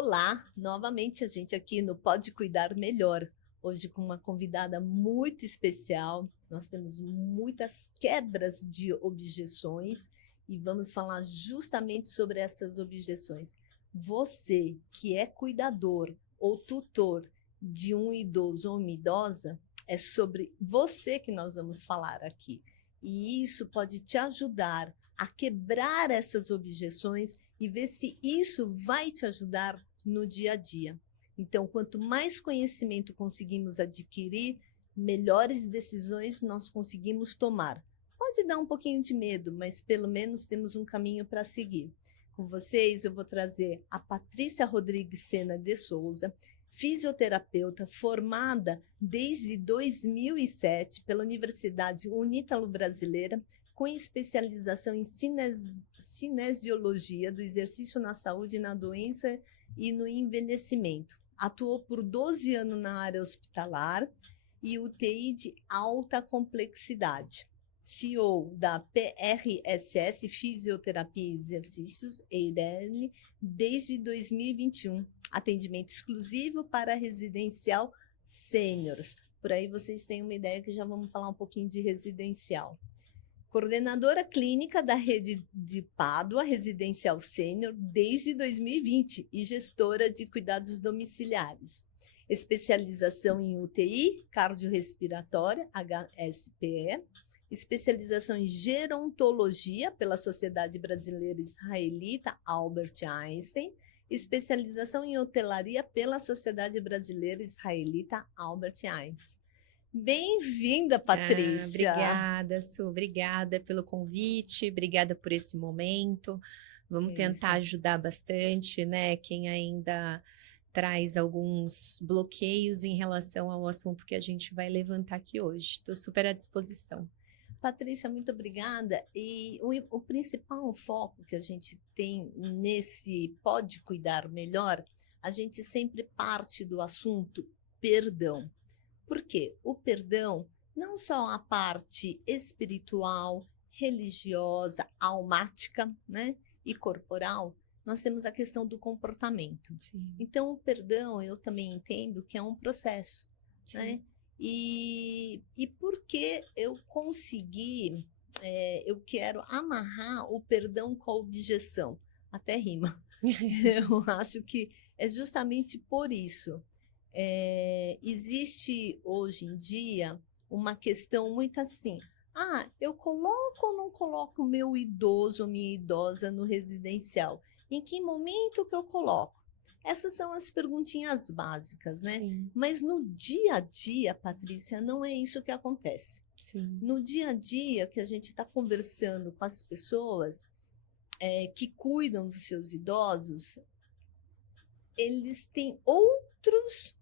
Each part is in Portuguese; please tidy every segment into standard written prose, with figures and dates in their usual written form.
Olá, novamente a gente aqui no Pode Cuidar Melhor. Hoje com uma convidada muito especial. Nós temos muitas quebras de objeções e vamos falar justamente sobre essas objeções. Você que é cuidador ou tutor de um idoso ou uma idosa, é sobre você que nós vamos falar aqui. E isso pode te ajudar a quebrar essas objeções e ver se isso vai te ajudar no dia a dia. Então, quanto mais conhecimento conseguimos adquirir, melhores decisões nós conseguimos tomar. Pode dar um pouquinho de medo, mas pelo menos temos um caminho para seguir. Com vocês, eu vou trazer a Patrícia Rodrigues Sena de Souza, fisioterapeuta formada desde 2007 pela Universidade Unítalo Brasileira, com especialização em cinesiologia do exercício na saúde, na doença e no envelhecimento. Atuou por 12 anos na área hospitalar e UTI de alta complexidade. CEO da PRSS Fisioterapia e Exercícios, EIRELI, desde 2021. Atendimento exclusivo para residencial sêniores. Por aí vocês têm uma ideia que já vamos falar um pouquinho de residencial. Coordenadora clínica da rede de Pádua Residencial Sênior desde 2020 e gestora de cuidados domiciliares. Especialização em UTI cardiorrespiratória, HSPE, especialização em gerontologia pela Sociedade Brasileira Israelita Albert Einstein, especialização em hotelaria pela Sociedade Brasileira Israelita Albert Einstein. Bem-vinda, Patrícia. Obrigada, Su. Obrigada pelo convite, obrigada por esse momento. Vamos tentar ajudar bastante, né? Quem ainda traz alguns bloqueios em relação ao assunto que a gente vai levantar aqui hoje. Estou super à disposição. Patrícia, muito obrigada. E o principal foco que a gente tem nesse Pode Cuidar Melhor, a gente sempre parte do assunto perdão. Por quê? O perdão, não só a parte espiritual, religiosa, almática, né, e corporal, nós temos a questão do comportamento. Sim. Então, o perdão, eu também entendo que é um processo, né? E porque eu consegui, eu quero amarrar o perdão com a objeção, até rima. Eu acho que é justamente por isso. Existe hoje em dia uma questão muito assim, eu coloco ou não coloco o meu idoso ou minha idosa no residencial? Em que momento que eu coloco? Essas são as perguntinhas básicas, né? Sim. Mas no dia a dia, Patrícia, não é isso que acontece. Sim. No dia a dia que a gente está conversando com as pessoas que cuidam dos seus idosos, eles têm outros,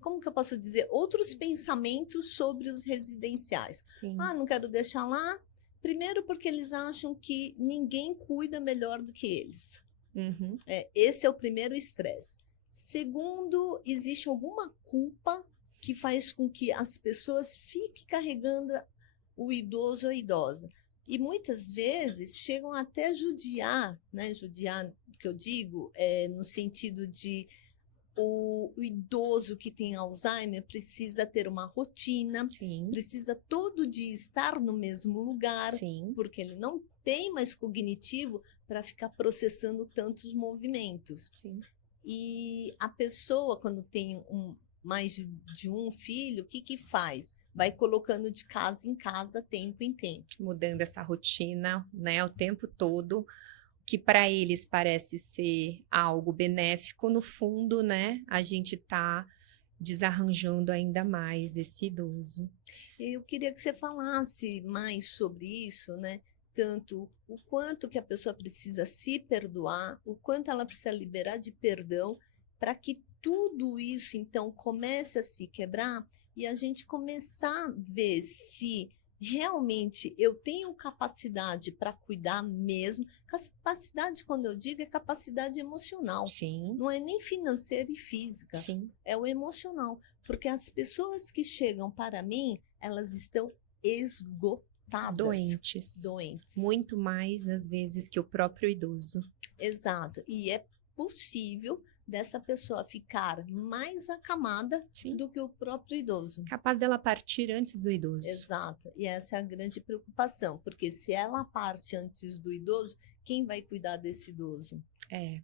como que eu posso dizer, outros pensamentos sobre os residenciais. Sim. Não quero deixar lá. Primeiro porque eles acham que ninguém cuida melhor do que eles. Uhum. Esse é o primeiro estresse. Segundo, existe alguma culpa que faz com que as pessoas fiquem carregando o idoso ou a idosa. E muitas vezes chegam até judiar, né? Judiar, que eu digo, no sentido de o idoso que tem Alzheimer precisa ter uma rotina, Sim. precisa todo dia estar no mesmo lugar, Sim. porque ele não tem mais cognitivo para ficar processando tantos movimentos. Sim. E a pessoa, quando tem mais de um filho, o que faz? Vai colocando de casa em casa, tempo em tempo. Mudando essa rotina, né, o tempo todo, que para eles parece ser algo benéfico, no fundo, né, a gente está desarranjando ainda mais esse idoso. Eu queria que você falasse mais sobre isso, né? Tanto o quanto que a pessoa precisa se perdoar, o quanto ela precisa liberar de perdão, para que tudo isso, então, comece a se quebrar e a gente começar a ver se realmente eu tenho capacidade para cuidar mesmo. Capacidade, quando eu digo, é capacidade emocional. Sim. Não é nem financeira e física. Sim. É o emocional. Porque as pessoas que chegam para mim, elas estão esgotadas. Doentes. Muito mais, às vezes, que o próprio idoso. Exato. E é possível dessa pessoa ficar mais acamada Sim. do que o próprio idoso. Capaz dela partir antes do idoso. Exato. E essa é a grande preocupação, porque se ela parte antes do idoso, quem vai cuidar desse idoso? É.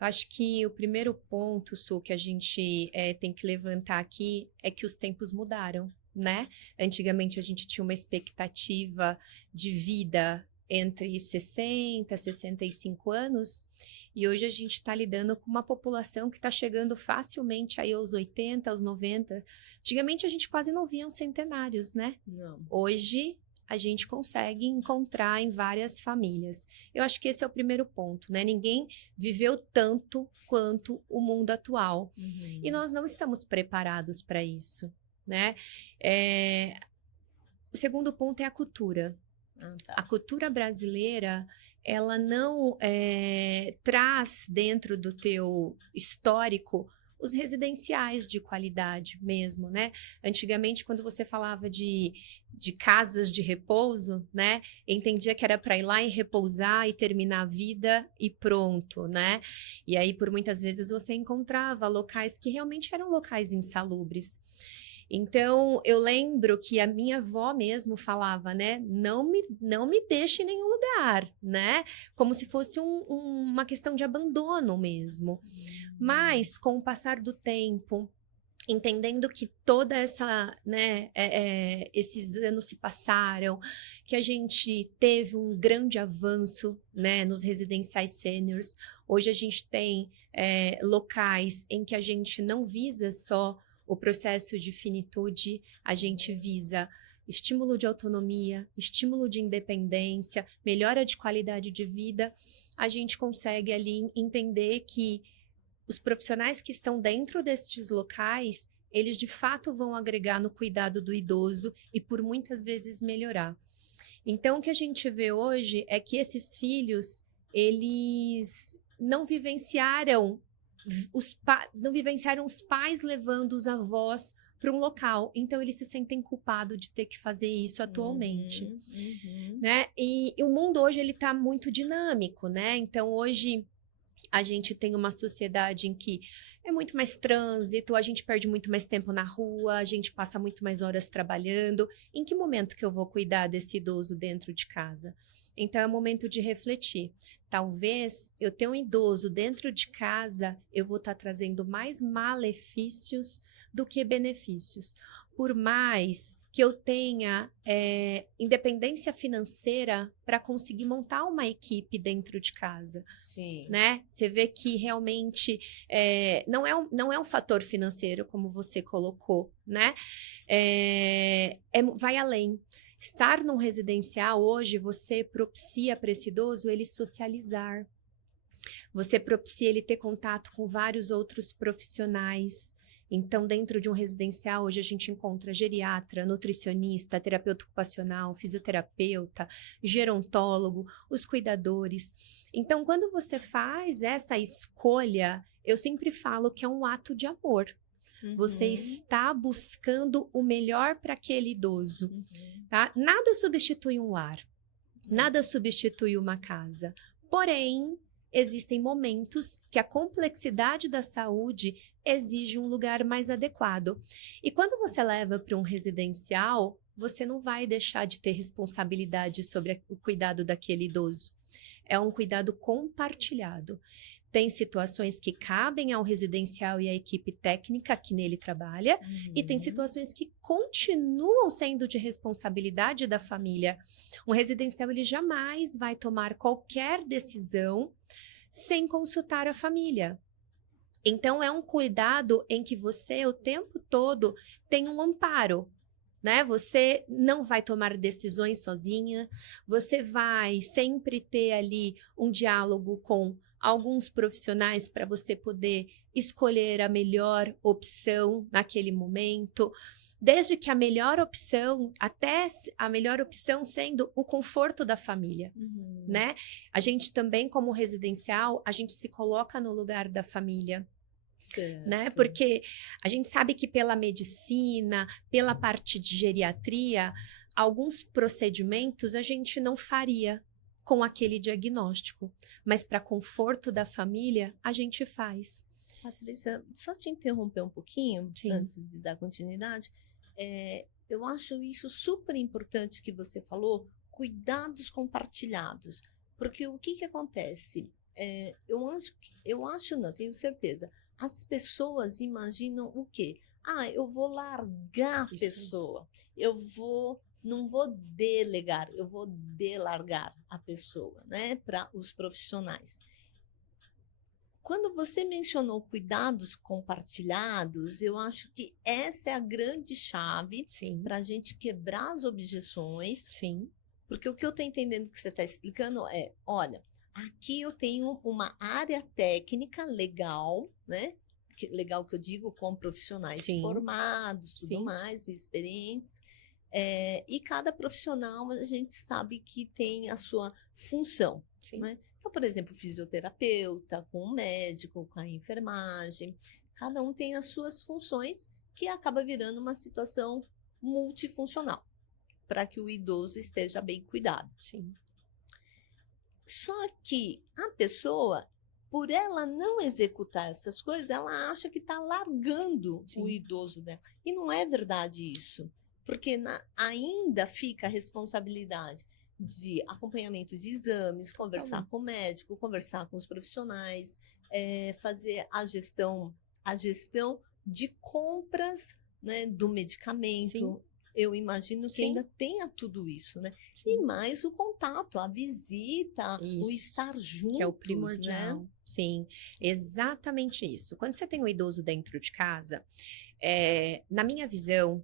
Acho que o primeiro ponto, Su, que a gente tem que levantar aqui é que os tempos mudaram, né? Antigamente a gente tinha uma expectativa de vida entre 60 e 65 anos, e hoje a gente está lidando com uma população que está chegando facilmente aí aos 80, aos 90. Antigamente a gente quase não via os centenários, né? Não. Hoje a gente consegue encontrar em várias famílias. Eu acho que esse é o primeiro ponto, né? Ninguém viveu tanto quanto o mundo atual. Uhum. E nós não estamos preparados para isso, né? O segundo ponto é a cultura. Tá. A cultura brasileira, ela não traz dentro do teu histórico os residenciais de qualidade mesmo, né? Antigamente, quando você falava de casas de repouso, né? Entendia que era para ir lá e repousar e terminar a vida e pronto, né? E aí, por muitas vezes, você encontrava locais que realmente eram locais insalubres. Então, eu lembro que a minha avó mesmo falava, né? Não me deixe em nenhum lugar, né? Como se fosse uma questão de abandono mesmo. Mas, com o passar do tempo, entendendo que toda essa, né, esses anos se passaram, que a gente teve um grande avanço, né, nos residenciais sêniors. Hoje a gente tem locais em que a gente não visa só o processo de finitude, a gente visa estímulo de autonomia, estímulo de independência, melhora de qualidade de vida. A gente consegue ali entender que os profissionais que estão dentro destes locais, eles de fato vão agregar no cuidado do idoso e por muitas vezes melhorar. Então, o que a gente vê hoje é que esses filhos, eles não vivenciaram os pais levando os avós para um local. Então, eles se sentem culpados de ter que fazer isso atualmente. Né? E o mundo hoje ele está muito dinâmico, né? Então, hoje a gente tem uma sociedade em que é muito mais trânsito, a gente perde muito mais tempo na rua, a gente passa muito mais horas trabalhando. Em que momento que eu vou cuidar desse idoso dentro de casa? Então é o momento de refletir. Talvez eu tenha um idoso dentro de casa, eu vou estar trazendo mais malefícios do que benefícios. Por mais que eu tenha independência financeira para conseguir montar uma equipe dentro de casa. Sim. Né? Você vê que realmente não é um fator financeiro, como você colocou, né? Vai além. Estar num residencial hoje, você propicia para esse idoso ele socializar. Você propicia ele ter contato com vários outros profissionais. Então, dentro de um residencial, hoje a gente encontra geriatra, nutricionista, terapeuta ocupacional, fisioterapeuta, gerontólogo, os cuidadores. Então, quando você faz essa escolha, eu sempre falo que é um ato de amor. Você está buscando o melhor para aquele idoso, tá? Nada substitui um lar, nada substitui uma casa. Porém, existem momentos que a complexidade da saúde exige um lugar mais adequado. E quando você leva para um residencial, você não vai deixar de ter responsabilidade sobre o cuidado daquele idoso. É um cuidado compartilhado. Tem situações que cabem ao residencial e à equipe técnica que nele trabalha, e tem situações que continuam sendo de responsabilidade da família. Um residencial ele jamais vai tomar qualquer decisão sem consultar a família. Então, é um cuidado em que você, o tempo todo, tem um amparo, né? Você não vai tomar decisões sozinha, você vai sempre ter ali um diálogo com alguns profissionais para você poder escolher a melhor opção naquele momento, desde que a melhor opção, até a melhor opção sendo o conforto da família, né? A gente também, como residencial, a gente se coloca no lugar da família, né? Porque a gente sabe que pela medicina, pela parte de geriatria, alguns procedimentos a gente não faria, com aquele diagnóstico, mas para conforto da família, a gente faz. Patrícia, só te interromper um pouquinho, Sim. antes de dar continuidade. Eu acho isso super importante que você falou, cuidados compartilhados. Porque o que acontece? Eu acho não, tenho certeza. As pessoas imaginam o quê? Ah, eu vou largar a Isso. pessoa. Não vou delegar, eu vou delargar a pessoa, né, para os profissionais. Quando você mencionou cuidados compartilhados, eu acho que essa é a grande chave Sim, para a gente quebrar as objeções, sim, porque o que eu estou entendendo que você está explicando é, olha, aqui eu tenho uma área técnica legal, né? Legal que eu digo, com profissionais sim, formados, tudo sim, mais, experientes, e cada profissional a gente sabe que tem a sua função, sim, né? Então, por exemplo, o fisioterapeuta, com o médico, com a enfermagem, cada um tem as suas funções que acaba virando uma situação multifuncional para que o idoso esteja bem cuidado. sim, Só que a pessoa, por ela não executar essas coisas, ela acha que está largando o sim. idoso dela. E não é verdade isso, porque ainda fica a responsabilidade de acompanhamento de exames, conversar Totalmente. com o médico, conversar com os profissionais, fazer a gestão de compras, né, do Sim, medicamento. Eu imagino que sim, ainda tenha tudo isso, né? E sim. mais o contato, a visita, o Isso, estar que é o juntos, né? primordial. Sim, exatamente isso. Quando você tem um idoso dentro de casa, na minha visão,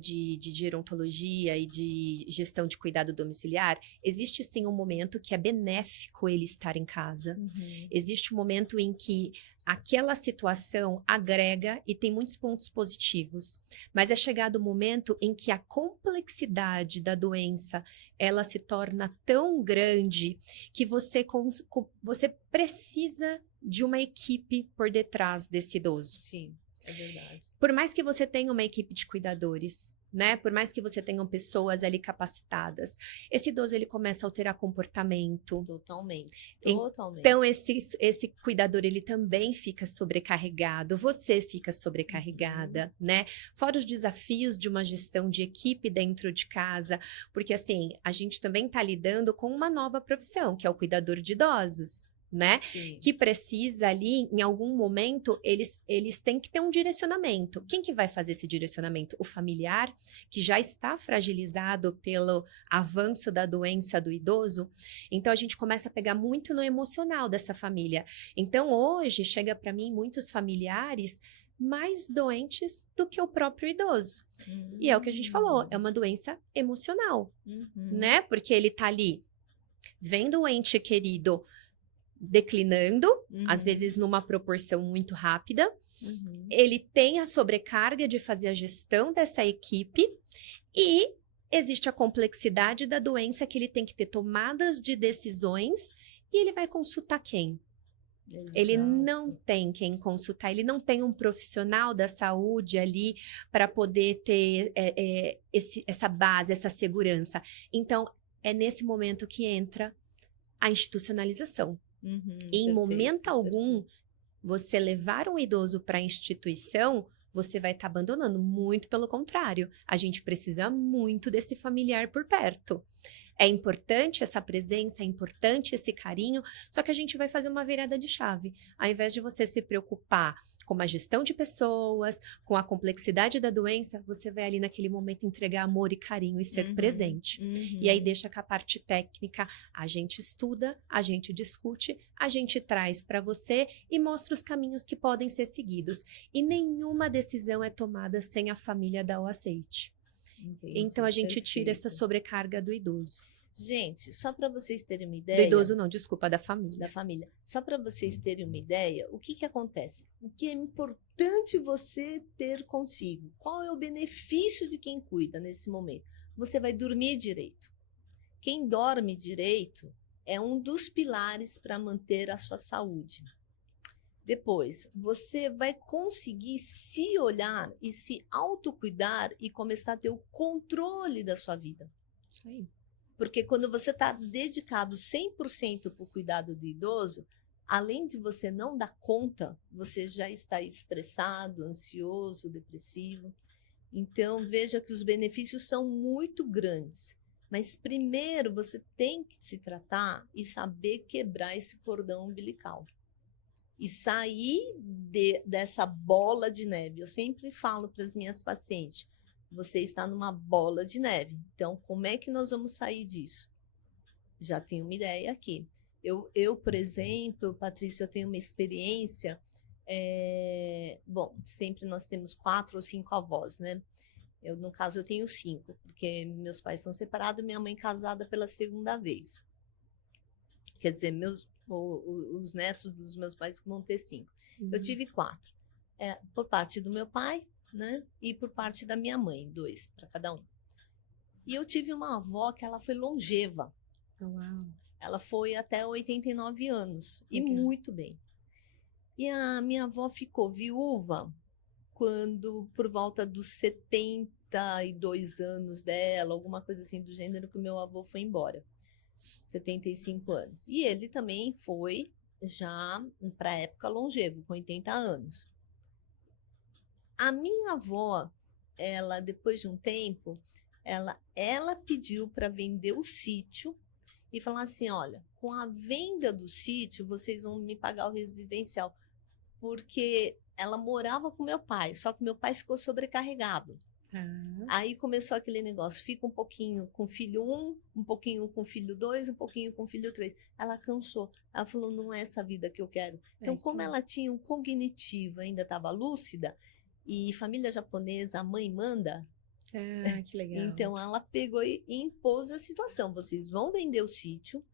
de gerontologia e de gestão de cuidado domiciliar, existe sim um momento que é benéfico ele estar em casa. Uhum. Existe um momento em que aquela situação agrega e tem muitos pontos positivos, mas é chegado o momento em que a complexidade da doença ela se torna tão grande que você precisa de uma equipe por detrás desse idoso. Sim, é verdade. Por mais que você tenha uma equipe de cuidadores, né? Por mais que você tenham pessoas ali capacitadas, esse idoso ele começa a alterar comportamento. Totalmente, Então totalmente. esse cuidador ele também fica sobrecarregado, você fica Uhum. sobrecarregada, né? Fora os desafios de uma gestão de equipe dentro de casa, porque assim, a gente também está lidando com uma nova profissão, que é o cuidador de idosos. Né? Sim. Que precisa ali, em algum momento, eles têm que ter um direcionamento. Quem que vai fazer esse direcionamento? O familiar, que já está fragilizado pelo avanço da doença do idoso. Então, a gente começa a pegar muito no emocional dessa família. Então, hoje, chega para mim muitos familiares mais doentes do que o próprio idoso. E é o que a gente falou, é uma doença emocional, Uhum. né? Porque ele tá ali vendo o ente querido declinando, às Uhum. vezes numa proporção muito rápida. Uhum. Ele tem a sobrecarga de fazer a gestão dessa equipe e existe a complexidade da doença que ele tem que ter tomadas de decisões e ele vai consultar quem? Ele não Exato. tem quem consultar, ele não tem um profissional da saúde ali para poder ter essa base, essa segurança. Então, é nesse momento que entra a institucionalização. Uhum. Em momento Perfeito, algum, perfeito. você levar um idoso para a instituição, você vai estar abandonando. Muito pelo contrário, a gente precisa muito desse familiar por perto. É importante essa presença, é importante esse carinho, só que a gente vai fazer uma virada de chave. Ao invés de você se preocupar com a gestão de pessoas, com a complexidade da doença, você vai ali naquele momento entregar amor e carinho e ser Uhum. presente. Uhum. E aí deixa que a parte técnica a gente estuda, a gente discute, a gente traz para você e mostra os caminhos que podem ser seguidos. E nenhuma decisão é tomada sem a família dar o aceite. Entendi, Então a gente tira essa perfeito. sobrecarga do idoso. Gente, só para vocês terem uma Do ideia, idoso não, desculpa, da família. da família, só para vocês terem uma ideia, o que acontece? O que é importante você ter consigo? Qual é o benefício de quem cuida nesse momento? Você vai dormir direito. Quem dorme direito é um dos pilares para manter a sua saúde. Depois, você vai conseguir se olhar e se autocuidar e começar a ter o controle da sua vida. Isso aí. Porque quando você está dedicado 100% para o cuidado do idoso, além de você não dar conta, você já está estressado, ansioso, depressivo. Então, veja que os benefícios são muito grandes. Mas primeiro você tem que se tratar e saber quebrar esse cordão umbilical. E sair dessa bola de neve. Eu sempre falo para as minhas pacientes, você está numa bola de neve. Então, como é que nós vamos sair disso? Já tenho uma ideia aqui. Por exemplo, Patrícia, eu tenho uma experiência. Bom, sempre nós temos 4 ou 5 avós, né? No caso, eu tenho 5, porque meus pais são separados, minha mãe casada pela segunda vez. Quer dizer, os netos dos meus pais que vão ter 5. Eu tive 4. Por parte do meu pai, né? E por parte da minha mãe, 2 para cada um. E eu tive uma avó que ela foi longeva. Uau. Ela foi até 89 anos. Legal. E muito bem. E a minha avó ficou viúva quando, por volta dos 72 anos dela, alguma coisa assim do gênero, que o meu avô foi embora. 75 anos. E ele também foi já para a época longevo, com 80 anos. A minha avó, ela, depois de um tempo, ela pediu para vender o sítio e falar assim, olha, com a venda do sítio, vocês vão me pagar o residencial. Porque ela morava com meu pai, só que meu pai ficou sobrecarregado. Tá. Aí começou aquele negócio, fica um pouquinho com filho 1, um pouquinho com filho 2, um pouquinho com filho 3. Ela cansou. Ela falou, não é essa vida que eu quero. Então, como ela tinha um cognitivo, ainda estava lúcida, e família japonesa, a mãe manda. Ah, que legal. Então, ela pegou e impôs a situação. Vocês vão vender o sítio,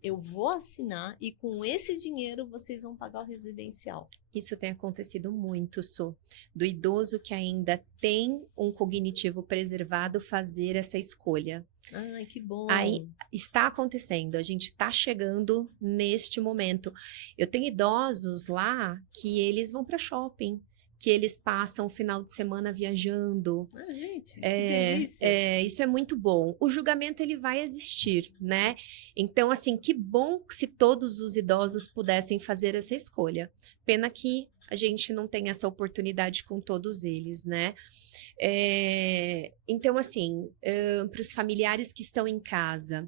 eu vou assinar e com esse dinheiro vocês vão pagar o residencial. Isso tem acontecido muito, Su. Do idoso que ainda tem um cognitivo preservado fazer essa escolha. Ai, que bom. Aí está acontecendo, a gente está chegando neste momento. Eu tenho idosos lá que eles vão para shopping, que eles passam o final de semana viajando. Ah, gente, que delícia. Isso é muito bom. O julgamento ele vai existir, né? Então, assim, que bom se todos os idosos pudessem fazer essa escolha. Pena que a gente não tem essa oportunidade com todos eles, né? Então, assim, para os familiares que estão em casa,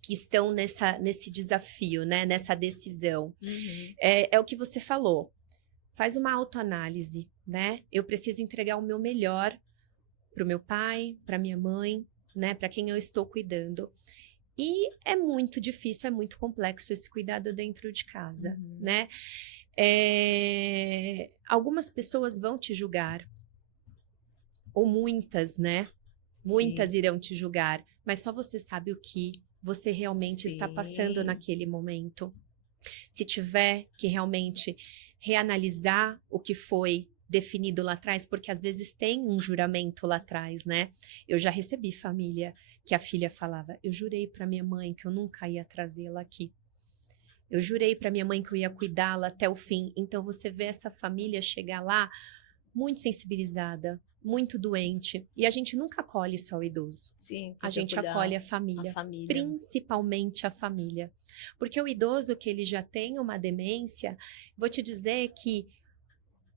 que estão nesse desafio, né? Nessa decisão, é o que você falou. Faz uma autoanálise, né? Eu preciso entregar o meu melhor para o meu pai, para minha mãe, né? Para quem eu estou cuidando. E é muito difícil, é muito complexo esse cuidado dentro de casa, né? Algumas pessoas vão te julgar, ou muitas, né? Muitas irão te julgar, mas só você sabe o que você realmente está passando naquele momento. Se tiver que realmente reanalisar o que foi definido lá atrás, porque às vezes tem um juramento lá atrás, né? Eu já recebi família que a filha falava, eu jurei para minha mãe que eu nunca ia trazê-la aqui. Eu jurei para minha mãe que eu ia cuidá-la até o fim. Então você vê essa família chegar lá muito sensibilizada, muito doente, e a gente nunca acolhe só o idoso. Sim, a gente acolhe a família, principalmente a família. Porque o idoso que ele já tem uma demência, vou te dizer que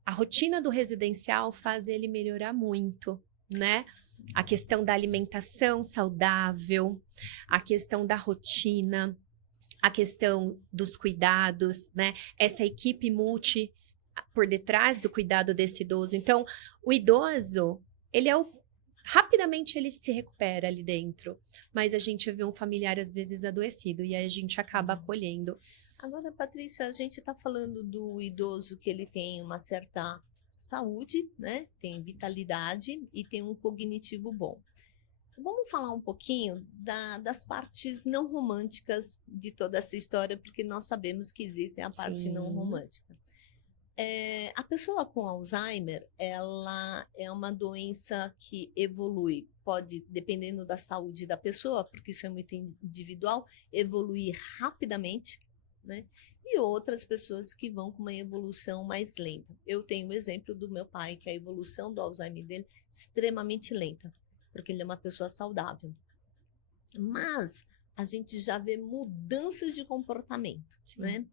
a rotina do residencial faz ele melhorar muito, né? A questão da alimentação saudável, a questão da rotina, a questão dos cuidados, né? Essa equipe multi por detrás do cuidado desse idoso. Então, o idoso, rapidamente ele se recupera ali dentro, mas a gente vê um familiar às vezes adoecido e aí a gente acaba acolhendo. Agora, Patrícia, a gente está falando do idoso que ele tem uma certa saúde, né? Tem vitalidade e tem um cognitivo bom. Vamos falar um pouquinho das partes não românticas de toda essa história, porque nós sabemos que existe a parte não romântica. A pessoa com Alzheimer, ela é uma doença que evolui, pode, dependendo da saúde da pessoa, porque isso é muito individual, evoluir rapidamente, né? E outras pessoas que vão com uma evolução mais lenta. Eu tenho o exemplo do meu pai, que a evolução do Alzheimer dele é extremamente lenta, porque ele é uma pessoa saudável. mas a gente já vê mudanças de comportamento, Sim. né?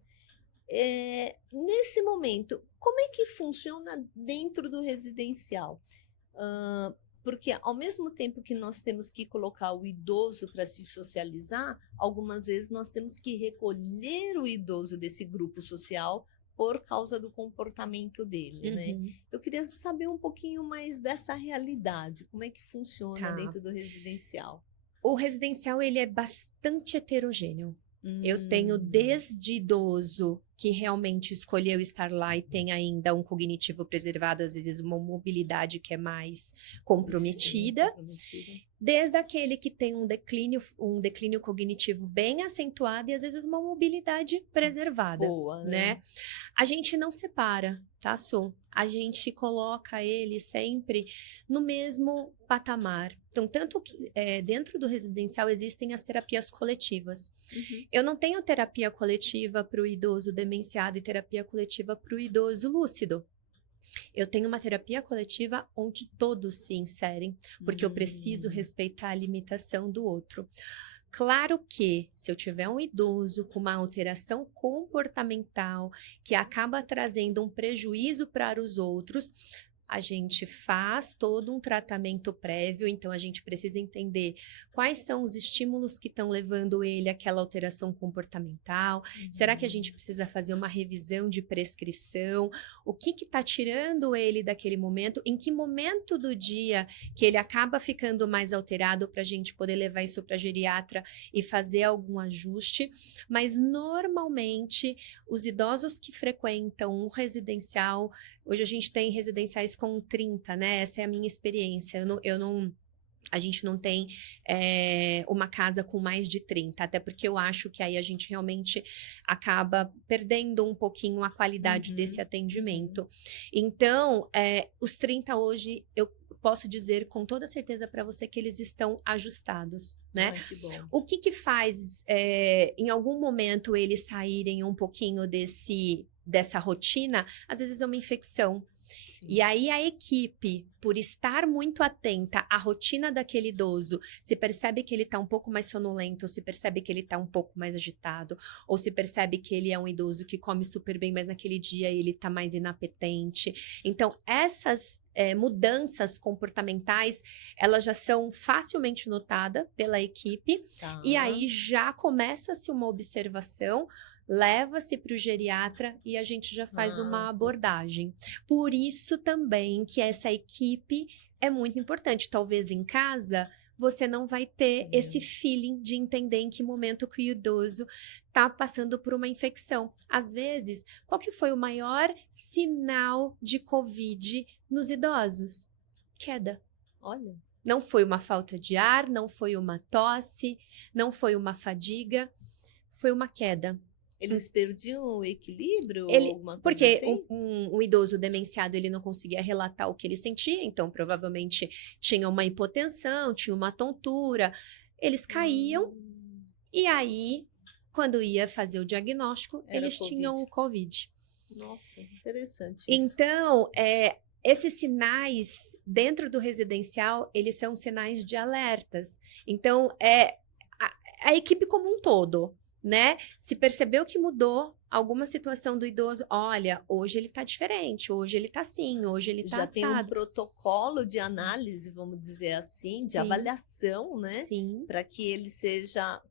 Nesse momento, como é que funciona dentro do residencial? Porque ao mesmo tempo que nós temos que colocar o idoso para se socializar, algumas vezes nós temos que recolher o idoso desse grupo social por causa do comportamento dele, né? Uhum. Eu queria saber um pouquinho mais dessa realidade, como é que funciona Tá. dentro do residencial. O residencial, ele é bastante heterogêneo. Eu tenho Hum, desde idoso que realmente escolheu estar lá e tem ainda um cognitivo preservado, às vezes uma mobilidade que é mais comprometida, desde aquele que tem um declínio cognitivo bem acentuado e às vezes uma mobilidade preservada, boa, né? A gente não separa, tá, Su? A gente coloca ele sempre no mesmo patamar. Então, tanto que dentro do residencial existem as terapias coletivas. Uhum. Eu não tenho terapia coletiva para o idoso demenciado e terapia coletiva para o idoso lúcido. Eu tenho uma terapia coletiva onde todos se inserem, porque eu preciso respeitar a limitação do outro. Claro que, se eu tiver um idoso com uma alteração comportamental que acaba trazendo um prejuízo para os outros, a gente faz todo um tratamento prévio, então a gente precisa entender quais são os estímulos que estão levando ele àquela alteração comportamental. Será que a gente precisa fazer uma revisão de prescrição? O que está tirando ele daquele momento? Em que momento do dia que ele acaba ficando mais alterado para a gente poder levar isso para a geriatra e fazer algum ajuste? Mas normalmente os idosos que frequentam um residencial, hoje a gente tem residenciais com 30, né? Essa é a minha experiência. A gente não tem uma casa com mais de 30, até porque eu acho que aí a gente realmente acaba perdendo um pouquinho a qualidade desse atendimento. Então, os 30 hoje, eu posso dizer com toda certeza para você que eles estão ajustados, né? Ai, que bom. O que faz, em algum momento, eles saírem um pouquinho dessa rotina? Às vezes é uma infecção. E aí a equipe, por estar muito atenta à rotina daquele idoso, se percebe que ele está um pouco mais sonolento, se percebe que ele está um pouco mais agitado, ou se percebe que ele é um idoso que come super bem, mas naquele dia ele está mais inapetente. Então, essas mudanças comportamentais, elas já são facilmente notadas pela equipe, Tá. e aí já começa-se uma observação, leva-se para o geriatra e a gente já faz uma abordagem. Por isso também que essa equipe é muito importante. Talvez em casa você não vai ter esse feeling de entender em que momento que o idoso está passando por uma infecção. Às vezes, qual que foi o maior sinal de Covid nos idosos? Queda. Olha. Não foi uma falta de ar, não foi uma tosse, não foi uma fadiga, foi uma queda. Eles perdiam o equilíbrio? Alguma coisa Porque assim? um idoso demenciado, ele não conseguia relatar o que ele sentia, então provavelmente tinha uma hipotensão, tinha uma tontura, eles caíam e aí, quando ia fazer o diagnóstico, Era eles tinham o Covid. Nossa, interessante isso. Então, esses sinais dentro do residencial, eles são sinais de alertas. Então, a equipe como um todo, né? Se percebeu que mudou alguma situação do idoso, olha, hoje ele tá diferente, hoje ele tá assim, hoje ele tá Já tem um assado. protocolo de análise, vamos dizer assim, de Sim. avaliação, né? Sim, Para que ele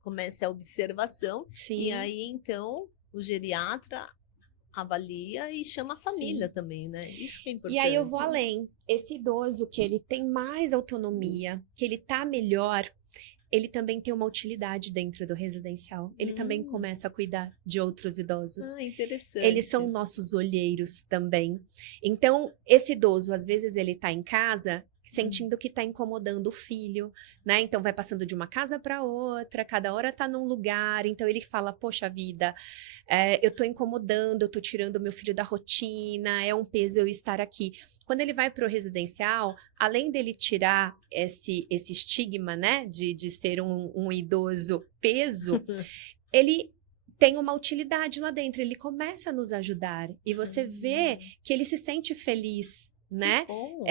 comece a observação. sim. E aí, então, o geriatra avalia e chama a família também, né? Isso que é importante. E aí eu vou além. Esse idoso que ele tem mais autonomia, que ele tá melhor, ele também tem uma utilidade dentro do residencial. Ele também começa a cuidar de outros idosos. Ah, interessante. Eles são nossos olheiros também. Então, esse idoso, às vezes, ele tá em casa sentindo que tá incomodando o filho, né? Então, vai passando de uma casa para outra, cada hora tá num lugar. Então, ele fala, poxa vida, eu tô incomodando, eu tô tirando meu filho da rotina, é um peso eu estar aqui. Quando ele vai para o residencial, além dele tirar esse estigma, né, de ser um idoso peso, ele tem uma utilidade lá dentro, ele começa a nos ajudar. E você vê que ele se sente feliz né? bom.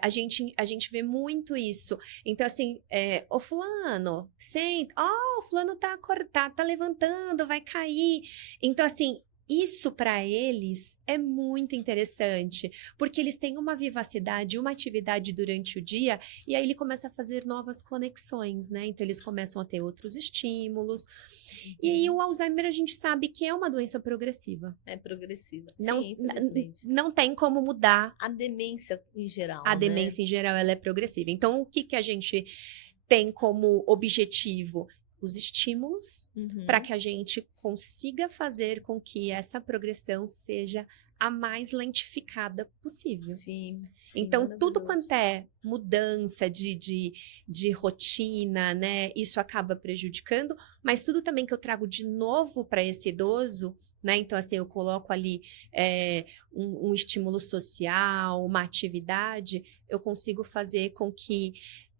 A gente vê muito isso. Então, assim, ô fulano, senta. Ó, o fulano tá levantando, vai cair. Então, assim, isso para eles é muito interessante, porque eles têm uma vivacidade, uma atividade durante o dia, e aí ele começa a fazer novas conexões, né? Então, eles começam a ter outros estímulos. E aí, o Alzheimer, a gente sabe que é uma doença progressiva. É progressiva. Não, Sim, infelizmente. não tem como mudar. A demência em A geral, né? demência, em geral, ela é progressiva. Então, o que que a gente tem como objetivo? Os estímulos para Uhum. que a gente consiga fazer com que essa progressão seja a mais lentificada possível. Sim, sim, Então, tudo quanto maravilhoso. é mudança de rotina, né? Isso acaba prejudicando, mas tudo também que eu trago de novo para esse idoso, né? Então, assim, eu coloco ali um estímulo social, uma atividade, eu consigo fazer com que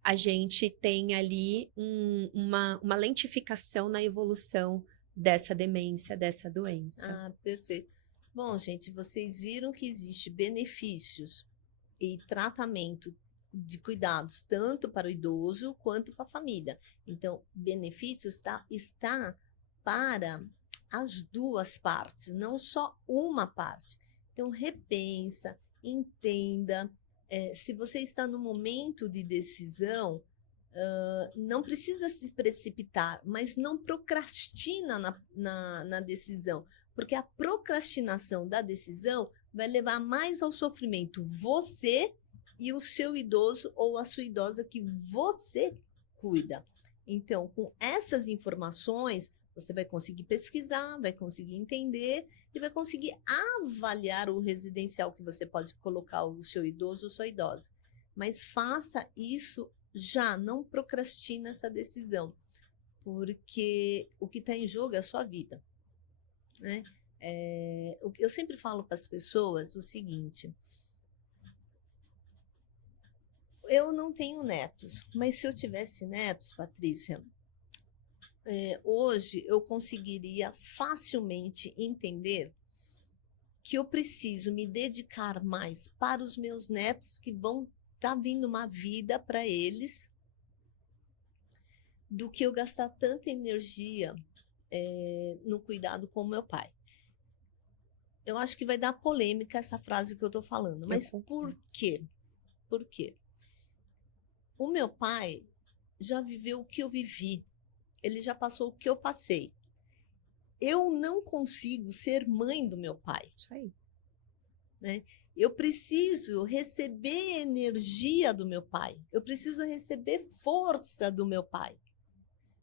a gente tenha ali uma lentificação na evolução dessa demência, dessa doença. Ah, perfeito. Bom, gente, vocês viram que existe benefícios e tratamento de cuidados tanto para o idoso quanto para a família. Então, benefícios está para as duas partes, não só uma parte. Então, repensa, entenda. Se você está no momento de decisão, não precisa se precipitar, mas não procrastina na decisão, porque a procrastinação da decisão vai levar mais ao sofrimento você e o seu idoso ou a sua idosa que você cuida. Então, com essas informações, você vai conseguir pesquisar, vai conseguir entender e vai conseguir avaliar o residencial que você pode colocar o seu idoso ou sua idosa. Mas faça isso já, não procrastina essa decisão, porque o que está em jogo é a sua vida, né? Eu sempre falo para as pessoas o seguinte: eu não tenho netos, mas se eu tivesse netos, Patrícia, hoje eu conseguiria facilmente entender que eu preciso me dedicar mais para os meus netos que vão estar vindo uma vida para eles do que eu gastar tanta energia no cuidado com o meu pai. Eu acho que vai dar polêmica essa frase que eu estou falando, mas por quê? Por quê? O meu pai já viveu o que eu vivi, ele já passou o que eu passei. Eu não consigo ser mãe do meu pai. Isso aí. Né? Eu preciso receber energia do meu pai, eu preciso receber força do meu pai.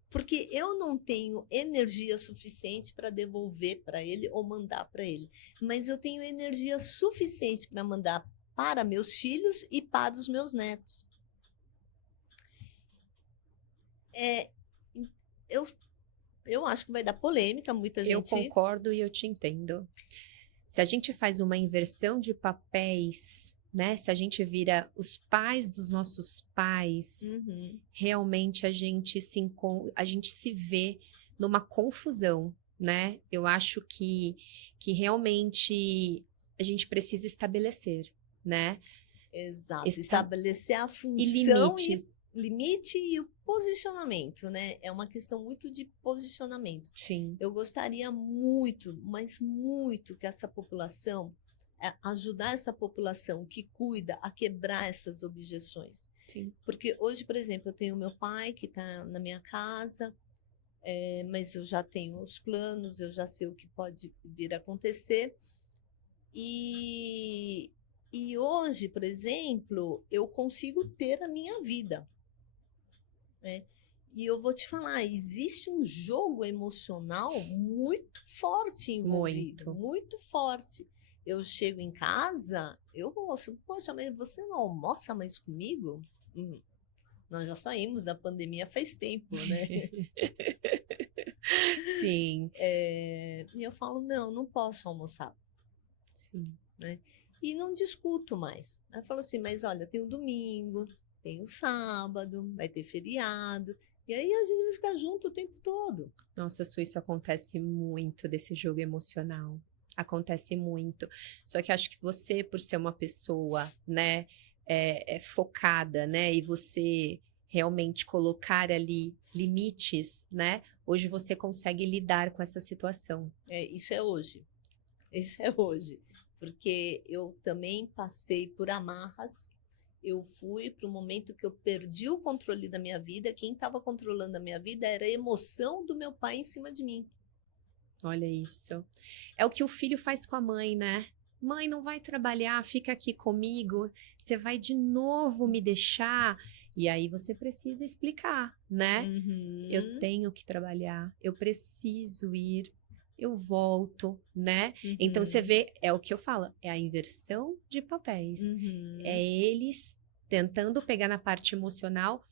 Porque eu não tenho energia suficiente para devolver para ele ou mandar para ele. Mas eu tenho energia suficiente para mandar para meus filhos e para os meus netos. Eu, eu acho que vai dar polêmica, muita Eu gente. concordo e eu te entendo. Se a gente faz uma inversão de papéis, né? Se a gente vira os pais dos nossos pais, realmente a gente se vê numa confusão, né? Eu acho que realmente a gente precisa estabelecer, né? Exato, estabelecer a E função limites. limite e o posicionamento, né? É uma questão muito de posicionamento. Sim. Eu gostaria muito, mas muito, que essa população, ajudar essa população que cuida a quebrar essas objeções. Sim. Porque hoje, por exemplo, eu tenho meu pai que está na minha casa, mas eu já tenho os planos, eu já sei o que pode vir a acontecer. E hoje, por exemplo, eu consigo ter a minha vida, né? E eu vou te falar, existe um jogo emocional muito forte envolvido, Muito. muito forte. Eu chego em casa, eu ouço, poxa, mas você não almoça mais comigo? Nós já saímos da pandemia faz tempo, né? Sim. E eu falo, não posso almoçar. Sim. Né? E não discuto mais. Aí eu falo assim, mas olha, tem o domingo, tem o sábado, vai ter feriado, e aí a gente vai ficar junto o tempo todo. Nossa, isso acontece muito desse jogo emocional. Acontece muito. Só que acho que você, por ser uma pessoa, né, focada, né, e você realmente colocar ali limites, né, hoje você consegue lidar com essa situação. Isso é hoje. Isso é hoje. Porque eu também passei por amarras. Eu fui para o momento que eu perdi o controle da minha vida. Quem estava controlando a minha vida era a emoção do meu pai em cima de mim. Olha isso. É o que o filho faz com a mãe, né? Mãe, não vai trabalhar, fica aqui comigo. Você vai de novo me deixar. E aí você precisa explicar, né? Eu Uhum, tenho que trabalhar, eu preciso ir, eu volto, né? Então você uhum, vê, é o que eu falo, é a inversão de papéis. É uhum. eles tentando pegar na parte emocional,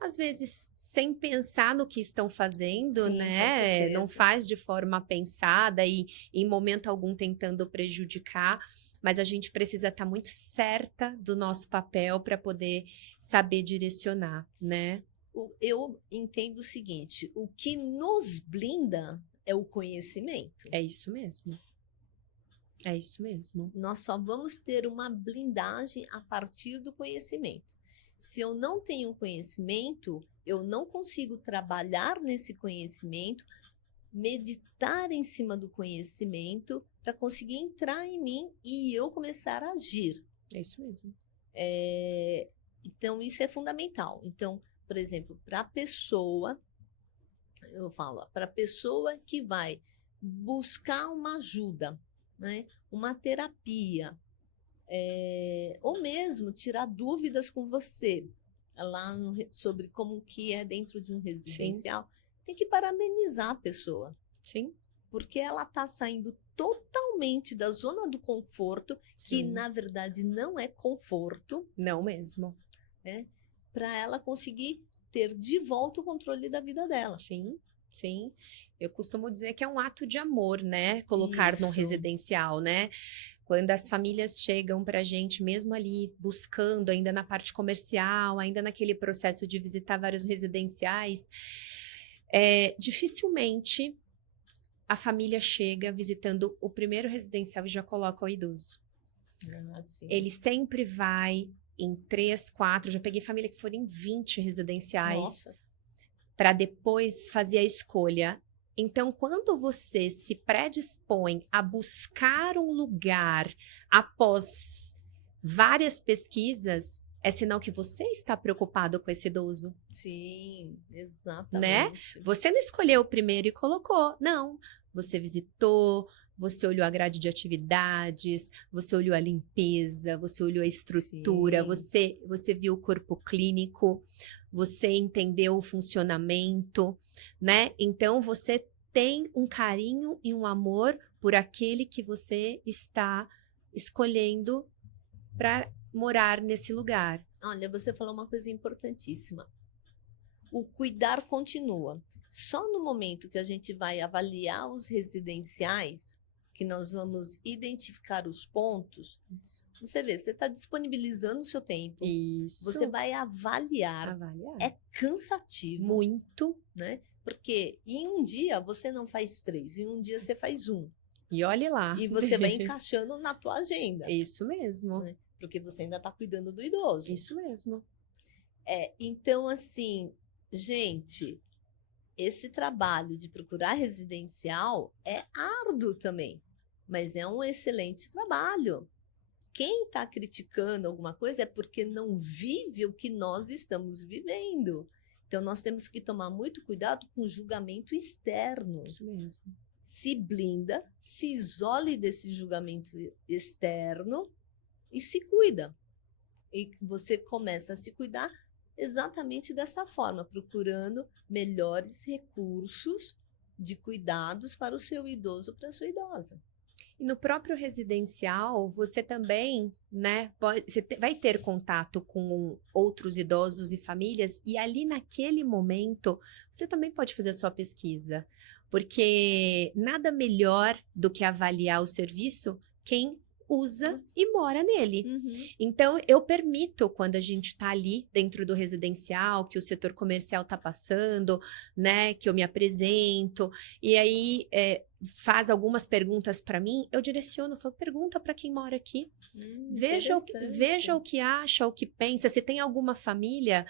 às vezes sem pensar no que estão fazendo, Sim, com né? Não certeza. faz de forma pensada e em momento algum tentando prejudicar. Mas a gente precisa estar muito certa do nosso papel para poder saber direcionar, né? Eu entendo o seguinte: o que nos blinda é o conhecimento. É isso mesmo. É isso mesmo. Nós só vamos ter uma blindagem a partir do conhecimento. Se eu não tenho conhecimento, eu não consigo trabalhar nesse conhecimento, meditar em cima do conhecimento para conseguir entrar em mim e eu começar a agir. É isso mesmo. Então, isso é fundamental. Então, por exemplo, para a pessoa, eu falo, para a pessoa que vai buscar uma ajuda, né? Uma terapia, ou mesmo tirar dúvidas com você lá sobre como que é dentro de um Sim, residencial, tem que parabenizar a pessoa, sim, porque ela está saindo totalmente da zona do conforto, que sim. na verdade não é conforto, Não mesmo. né? Para ela conseguir ter de volta o controle da vida dela. Sim, sim. Eu costumo dizer que é um ato de amor, né? Colocar num Isso. residencial, né? Quando as famílias chegam para a gente, mesmo ali buscando, ainda na parte comercial, ainda naquele processo de visitar vários residenciais, dificilmente a família chega visitando o primeiro residencial e já coloca o idoso. Assim. Ele sempre vai em 3, 4, já peguei família que foram em 20 residenciais Nossa. para depois fazer a escolha. Então, quando você se predispõe a buscar um lugar após várias pesquisas, é sinal que você está preocupado com esse idoso, Sim, né? exatamente. Você não escolheu o primeiro e colocou, não. Você visitou, você olhou a grade de atividades, você olhou a limpeza, você olhou a estrutura, Sim. você viu o corpo clínico, você entendeu o funcionamento, né? Então você tem um carinho e um amor por aquele que você está escolhendo para morar nesse lugar. Olha, você falou uma coisa importantíssima. O cuidar continua. Só no momento que a gente vai avaliar os residenciais, que nós vamos identificar os pontos, você vê, você está disponibilizando o seu tempo, você Isso, vai avaliar. avaliar. É cansativo, Muito. né? Porque em um dia você não faz 3, em um dia você faz 1. E olhe lá. E você vai encaixando na tua agenda, Isso mesmo. né? Porque você ainda está cuidando do idoso. Isso mesmo. Então, assim, gente, esse trabalho de procurar residencial é árduo também, mas é um excelente trabalho. Quem está criticando alguma coisa é porque não vive o que nós estamos vivendo. Então, nós temos que tomar muito cuidado com o julgamento externo. Isso mesmo. Se blinda, se isole desse julgamento externo e se cuida. E você começa a se cuidar exatamente dessa forma, procurando melhores recursos de cuidados para o seu idoso, para a sua idosa. E no próprio residencial, você também, né, vai ter contato com outros idosos e famílias, e ali naquele momento, você também pode fazer a sua pesquisa, porque nada melhor do que avaliar o serviço quem usa e mora nele. Uhum. Então, eu permito, quando a gente está ali dentro do residencial, que o setor comercial está passando, né, que eu me apresento, e aí faz algumas perguntas para mim, eu direciono, falo, pergunta para quem mora aqui. Veja o que acha, o que pensa. Se tem alguma família,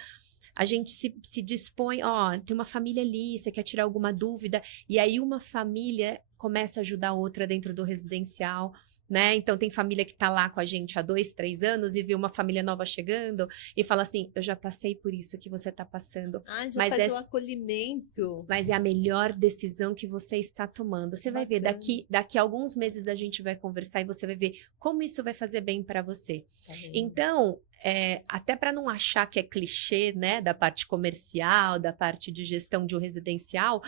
a gente se dispõe, ó, tem uma família ali, você quer tirar alguma dúvida, e aí uma família começa a ajudar a outra dentro do residencial, né? Então tem família que tá lá com a gente há 2, 3 anos e viu uma família nova chegando e fala assim, eu já passei por isso que você tá passando. Ah, já faz o acolhimento. Mas é a melhor decisão que você está tomando. Você vai ver, daqui a alguns meses a gente vai conversar e você vai ver como isso vai fazer bem para você. Tá vendo? Então, até para não achar que é clichê, né, da parte comercial, da parte de gestão de um residencial,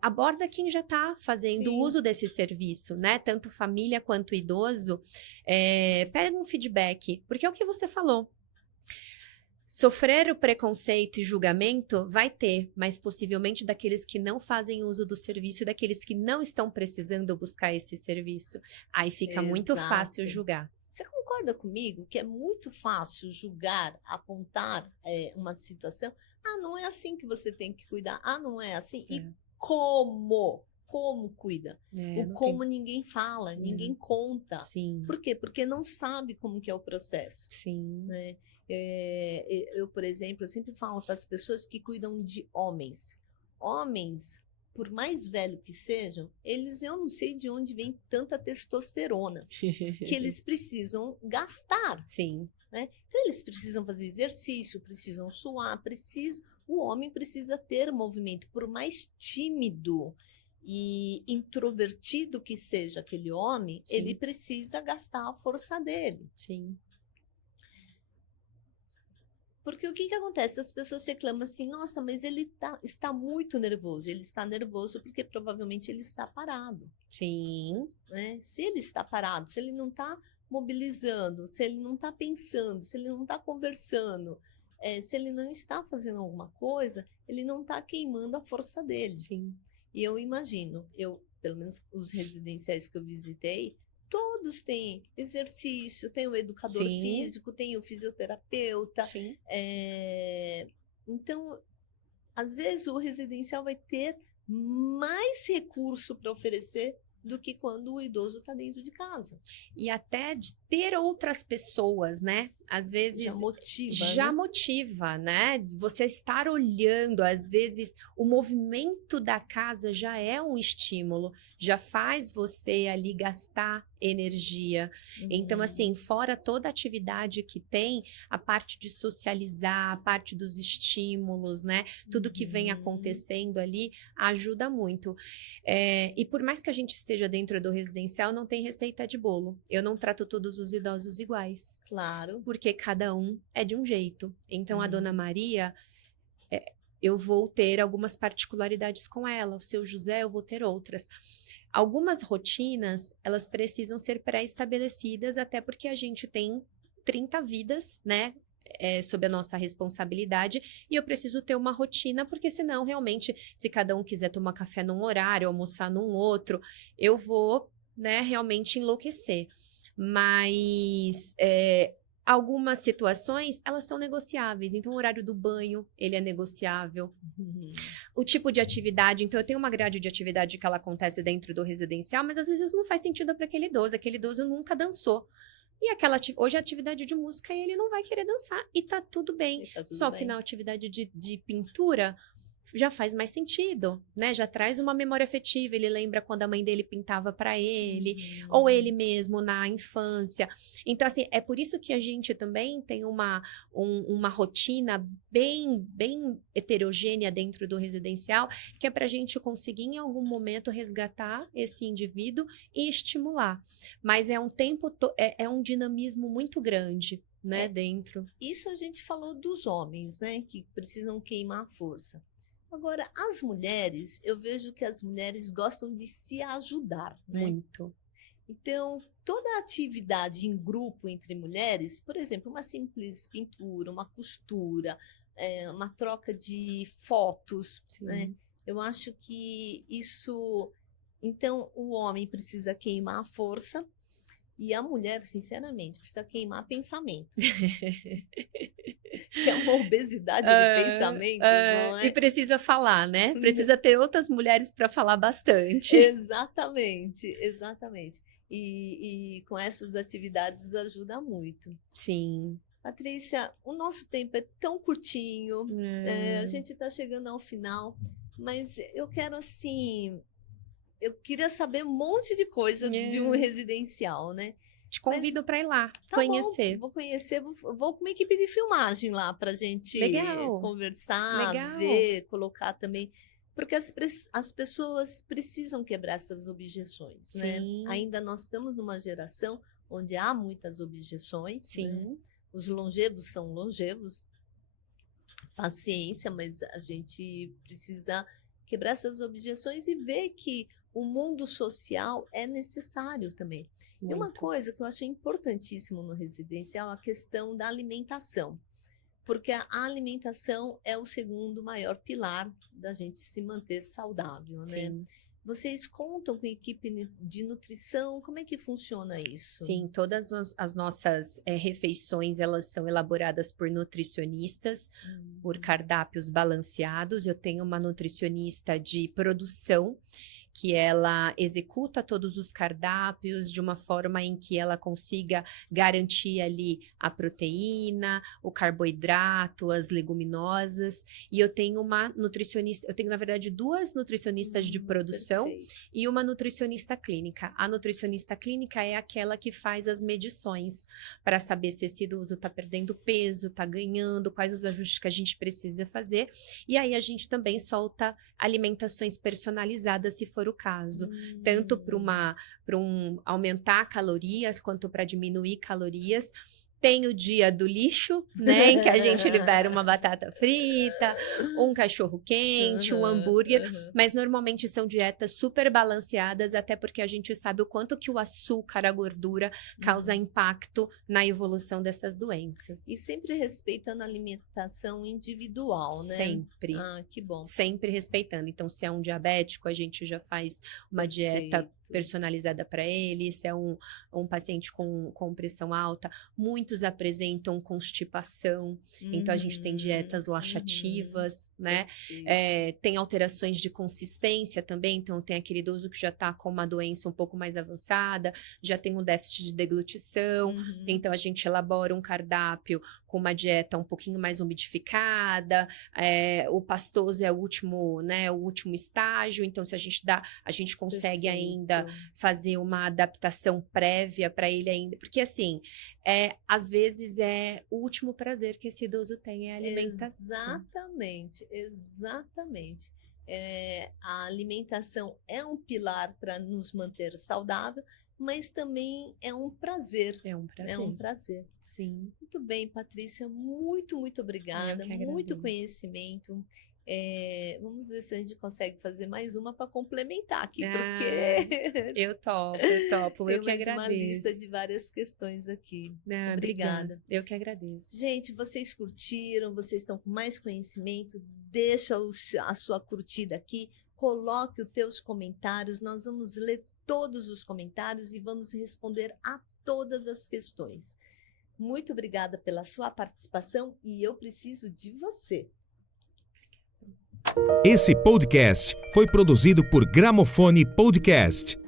aborda quem já está fazendo Sim. uso desse serviço, né, tanto família quanto idoso, pega um feedback, porque é o que você falou. Sofrer o preconceito e julgamento vai ter, mas possivelmente daqueles que não fazem uso do serviço e daqueles que não estão precisando buscar esse serviço. Aí fica muito fácil julgar. Você concorda comigo que é muito fácil julgar, apontar uma situação? Ah, não é assim que você tem que cuidar. Ah, não é assim. E como? Como cuida? O como ninguém fala, ninguém conta. Sim. Por quê? Porque não sabe como que é o processo. Sim. Né? Eu, por exemplo, eu sempre falo para as pessoas que cuidam de homens. Homens, por mais velho que sejam, eu não sei de onde vem tanta testosterona que eles precisam gastar. Sim. Né? Então, eles precisam fazer exercício, precisam suar, o homem precisa ter movimento. Por mais tímido e introvertido que seja aquele homem, Sim. ele precisa gastar a força dele. Sim. Porque o que acontece? As pessoas reclamam assim, nossa, mas ele está muito nervoso. Ele está nervoso porque provavelmente ele está parado. Sim. Né? Se ele está parado, se ele não está mobilizando, se ele não está pensando, se ele não está conversando, se ele não está fazendo alguma coisa, ele não está queimando a força dele. Sim. E eu imagino, pelo menos os residenciais que eu visitei, todos têm exercício, tem o educador físico, tem o fisioterapeuta. Sim. Então, às vezes o residencial vai ter mais recurso para oferecer do que quando o idoso está dentro de casa. E até de ter outras pessoas, né? Às vezes Já motiva, né? Você estar olhando, às vezes o movimento da casa já é um estímulo, já faz você ali gastar energia. Então, assim, fora toda a atividade que tem, a parte de socializar, a parte dos estímulos, né? Tudo que vem acontecendo ali ajuda muito. E por mais que a gente esteja dentro do residencial, não tem receita de bolo. Eu não trato todos os idosos iguais. Claro. Porque cada um é de um jeito. Então, a Dona Maria, eu vou ter algumas particularidades com ela. O seu José, eu vou ter outras. Algumas rotinas, elas precisam ser pré-estabelecidas, até porque a gente tem 30 vidas, né? Sob a nossa responsabilidade, e eu preciso ter uma rotina, porque senão, realmente, se cada um quiser tomar café num horário, almoçar num outro, eu vou, né, realmente enlouquecer. Mas algumas situações, elas são negociáveis. Então, o horário do banho, ele é negociável. O tipo de atividade, então eu tenho uma grade de atividade que ela acontece dentro do residencial, mas às vezes não faz sentido para aquele idoso nunca dançou. E hoje a atividade de música ele não vai querer dançar e tá tudo bem. Só que na atividade de pintura já faz mais sentido, né? Já traz uma memória afetiva, ele lembra quando a mãe dele pintava para ele, ou ele mesmo na infância. Então, assim, é por isso que a gente também tem uma rotina bem heterogênea dentro do residencial, que é para a gente conseguir em algum momento resgatar esse indivíduo e estimular. Mas é um um dinamismo muito grande, né, dentro. Isso a gente falou dos homens, né, que precisam queimar a força. Agora, as mulheres, eu vejo que as mulheres gostam de se ajudar, né? Muito. Então, toda atividade em grupo entre mulheres, por exemplo, uma simples pintura, uma costura, uma troca de fotos, né? Eu acho que isso... Então, o homem precisa queimar a força E a mulher, sinceramente, precisa queimar pensamento. Que é uma obesidade de pensamentos, não E é? precisa falar, né? Precisa ter outras mulheres para falar bastante. Exatamente, exatamente. E com essas atividades ajuda muito. Sim. Patrícia, o nosso tempo é tão curtinho, a gente está chegando ao final, mas eu quero assim, eu queria saber um monte de coisa de um residencial, né? Te convido para ir lá, Tá conhecer. bom, vou conhecer, vou com uma equipe de filmagem lá para a gente conversar, ver, colocar também, porque as pessoas precisam quebrar essas objeções, né? Ainda nós estamos numa geração onde há muitas objeções, né? Os longevos são longevos, paciência, mas a gente precisa quebrar essas objeções e ver que o mundo social é necessário também. E uma coisa que eu achei importantíssimo no residencial, a questão da alimentação, porque a alimentação é o segundo maior pilar da gente se manter saudável, né? Vocês contam com equipe de nutrição? Como é que funciona isso? Sim, todas as nossas refeições, elas são elaboradas por nutricionistas, por cardápios balanceados. Eu tenho uma nutricionista de produção, que ela executa todos os cardápios de uma forma em que ela consiga garantir ali a proteína, o carboidrato, as leguminosas. E eu tenho uma nutricionista, eu tenho, na verdade, 2 nutricionistas de produção e uma nutricionista clínica. A nutricionista clínica é aquela que faz as medições para saber se esse idoso está perdendo peso, está ganhando, quais os ajustes que a gente precisa fazer. E aí a gente também solta alimentações personalizadas, se for o caso, tanto para aumentar calorias quanto para diminuir calorias. Tem o dia do lixo, né, em que a gente libera uma batata frita, um cachorro quente, um hambúrguer, mas normalmente são dietas super balanceadas, até porque a gente sabe o quanto que o açúcar, a gordura, causa impacto na evolução dessas doenças. E sempre respeitando a alimentação individual, né? Sempre. Ah, que bom. Sempre respeitando. Então, se é um diabético, a gente já faz uma dieta personalizada para ele. Se é um paciente com pressão alta, muitos apresentam constipação, então a gente tem dietas laxativas, né? Tem alterações de consistência também, então tem aquele idoso que já está com uma doença um pouco mais avançada, já tem um déficit de deglutição, então a gente elabora um cardápio com uma dieta um pouquinho mais umidificada, o pastoso é o último, né, o último estágio, então se a gente dá, a gente consegue ainda fazer uma adaptação prévia para ele ainda, porque assim, às vezes é o último prazer que esse idoso tem, é a alimentação. Exatamente, exatamente. A alimentação é um pilar para nos manter saudável, mas também é um prazer. É um prazer. É um prazer. Sim. Muito bem, Patrícia, muito, muito obrigada, muito conhecimento. Vamos ver se a gente consegue fazer mais uma para complementar aqui, porque eu topo, eu que agradeço. Uma lista de várias questões aqui. Obrigada. Eu que agradeço. Gente, vocês curtiram, vocês estão com mais conhecimento, deixa a sua curtida aqui, coloque os teus comentários, nós vamos ler todos os comentários e vamos responder a todas as questões. Muito obrigada pela sua participação e eu preciso de você. Esse podcast foi produzido por Gramofone Podcast.